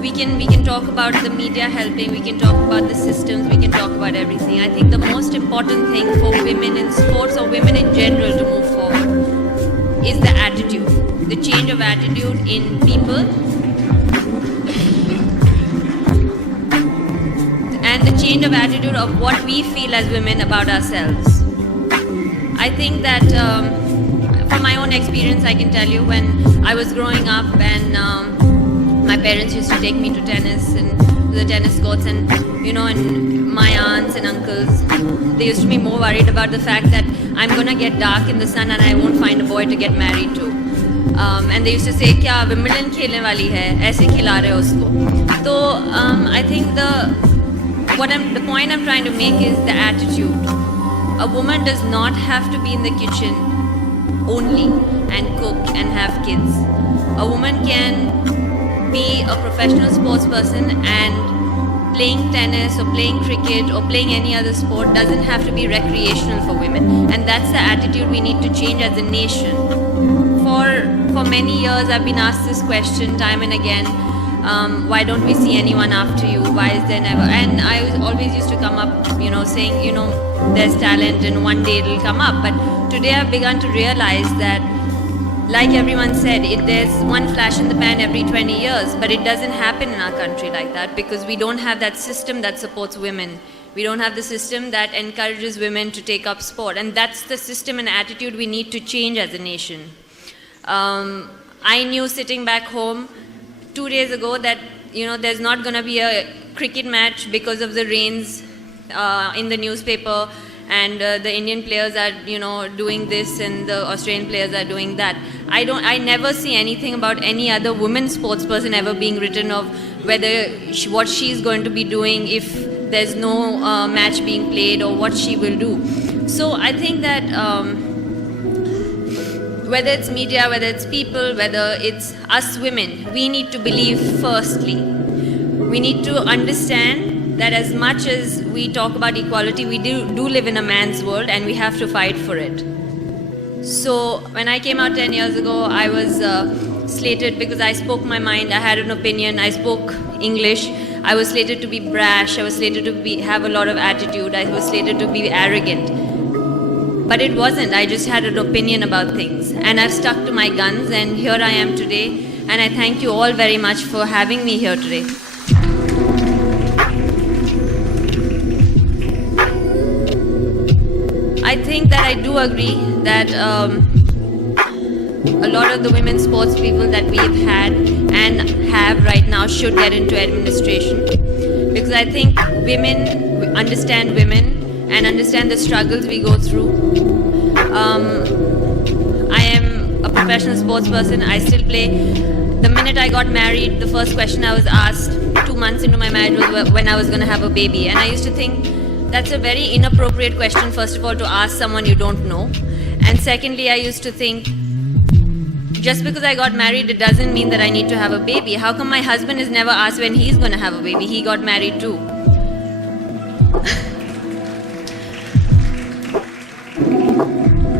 We can talk about the media helping, we can talk about the systems, we can talk about everything. I think the most important thing for women in sports or women in general to move forward is the attitude, the change of attitude in people and the change of attitude of what we feel as women about ourselves. I think that from my own experience, I can tell you when I was growing up and my parents used to take me to tennis and to the tennis courts, and and my aunts and uncles, they used to be more worried about the fact that I'm gonna get dark in the sun and I won't find a boy to get married to. And they used to say, "Kya Wimbledon खेलने वाली है? ऐसे खिला रहे हो उसको." So I think the point I'm trying to make is the attitude. A woman does not have to be in the kitchen only and cook and have kids. A woman can be a professional sports person, and playing tennis or playing cricket or playing any other sport doesn't have to be recreational for women. And that's the attitude we need to change as a nation. For many years I've been asked this question time and again, why don't we see anyone after you? Why is there never? And I always used to come up, saying, there's talent and one day it'll come up. But today I've begun to realize that, like everyone said, there's one flash in the pan every 20 years, but it doesn't happen in our country like that because we don't have that system that supports women. We don't have the system that encourages women to take up sport. And that's the system and attitude we need to change as a nation. I knew sitting back home 2 days ago that there's not going to be a cricket match because of the rains in the newspaper, and the Indian players are doing this and the Australian players are doing that. I never see anything about any other women sports person ever being written of whether what she's going to be doing if there's no match being played or what she will do. So I think that whether it's media, whether it's people, whether it's us women, we need to believe firstly. We need to understand that as much as we talk about equality, we do live in a man's world and we have to fight for it. So when I came out 10 years ago, I was slated because I spoke my mind, I had an opinion, I spoke English. I was slated to be brash, I was slated to have a lot of attitude, I was slated to be arrogant. But it wasn't. I just had an opinion about things. And I've stuck to my guns, and here I am today. And I thank you all very much for having me here today. I think that I do agree that a lot of the women sports people that we've had and have right now should get into administration. Because I think women understand women and understand the struggles we go through. I am a professional sports person. I still play. The minute I got married, the first question I was asked 2 months into my marriage was when I was going to have a baby. And I used to think that's a very inappropriate question, first of all, to ask someone you don't know. And secondly, I used to think, just because I got married, it doesn't mean that I need to have a baby. How come my husband is never asked when he's going to have a baby? He got married too.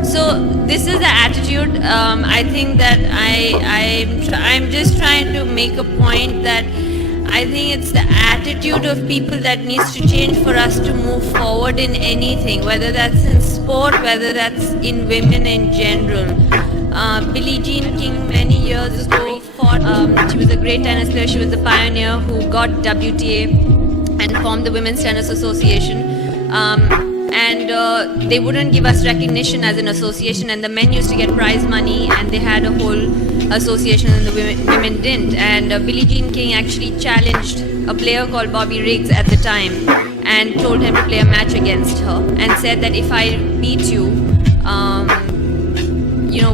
So this is the attitude. I think that I'm just trying to make a point that I think it's the attitude of people that needs to change for us to move forward in anything, whether that's in sport, whether that's in women in general. Billie Jean King many years ago fought. She was a great tennis player. She was the pioneer who got WTA and formed the Women's Tennis Association. And they wouldn't give us recognition as an association, and the men used to get prize money, and they had a whole association and the women didn't. And Billie Jean King actually challenged a player called Bobby Riggs at the time and told him to play a match against her and said that if I beat you,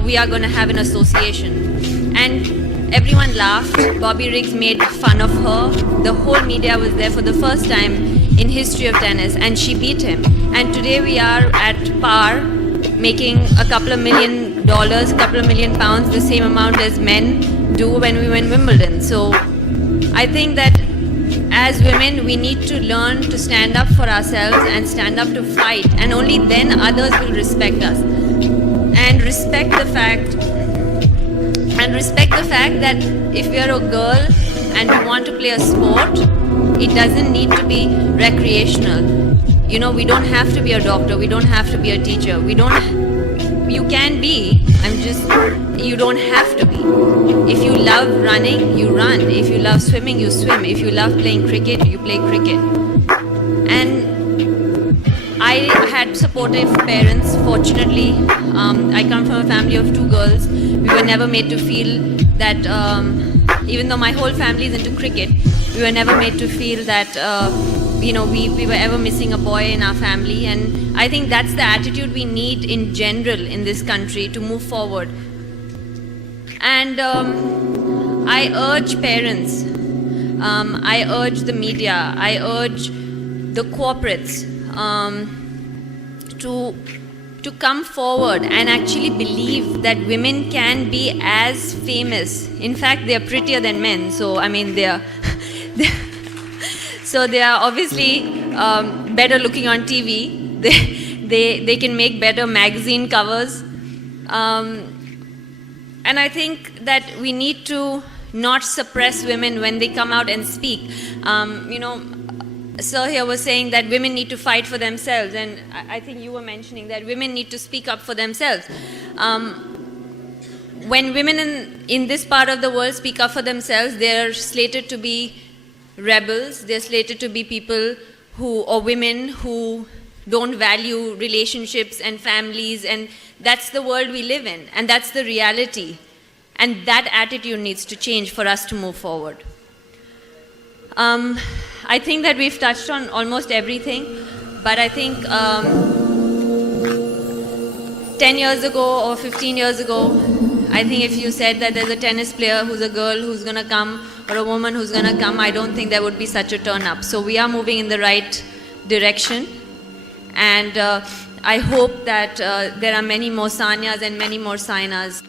we are going to have an association. And everyone laughed. Bobby Riggs made fun of her. The whole media was there for the first time in history of tennis, and she beat him. And today we are at par, making a couple of $1 million, couple of £1 million, the same amount as men do when we win Wimbledon. So I think that as women, we need to learn to stand up for ourselves and stand up to fight, and only then others will respect us. And respect the fact that if we are a girl and we want to play a sport, it doesn't need to be recreational. You know, we don't have to be a doctor, we don't have to be a teacher, you can be, you don't have to be. If you love running, you run. If you love swimming, you swim. If you love playing cricket, you play cricket. And I had supportive parents, fortunately. I come from a family of 2 girls. We were never made to feel that, even though my whole family is into cricket, we were never made to feel that, we were ever missing a boy in our family. And I think that's the attitude we need in general in this country to move forward. And I urge parents, I urge the media, I urge the corporates to come forward and actually believe that women can be as famous. In fact, they are prettier than men. So, I mean, they are obviously better looking on TV. They can make better magazine covers. And I think that we need to not suppress women when they come out and speak. Sir here was saying that women need to fight for themselves, and I think you were mentioning that women need to speak up for themselves. When women in this part of the world speak up for themselves, they're slated to be rebels, they're slated to be people or women who don't value relationships and families, and that's the world we live in, and that's the reality. And that attitude needs to change for us to move forward. I think that we've touched on almost everything, but I think 10 years ago or 15 years ago, I think if you said that there's a tennis player who's a girl who's going to come or a woman who's going to come, I don't think there would be such a turn up. So we are moving in the right direction, and I hope that there are many more sanias and many more sainas.